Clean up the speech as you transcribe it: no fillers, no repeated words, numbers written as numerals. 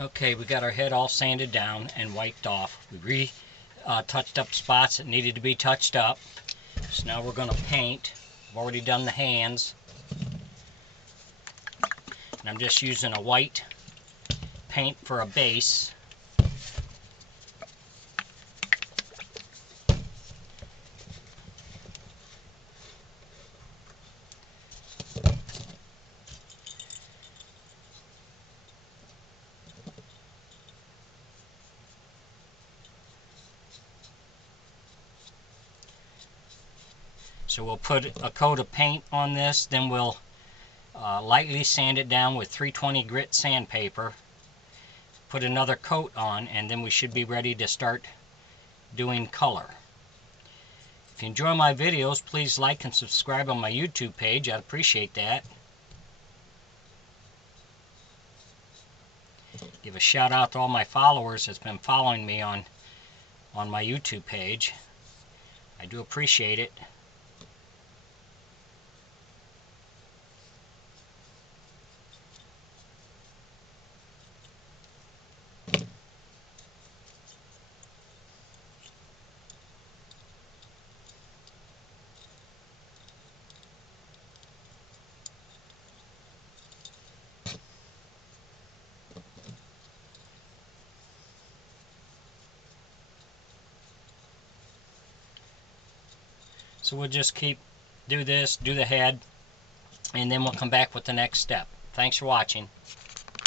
Okay, we got our head all sanded down and wiped off. We touched up spots that needed to be touched up. So now we're going to paint. I've already done the hands. And I'm just using a white paint for a base. So we'll put a coat of paint on this, then we'll lightly sand it down with 320 grit sandpaper, put another coat on, and then we should be ready to start doing color. If you enjoy my videos, please like and subscribe on my YouTube page. I'd appreciate that. Give a shout out to all my followers that's been following me on my YouTube page. I do appreciate it. So we'll just do the head, and then we'll come back with the next step. Thanks for watching.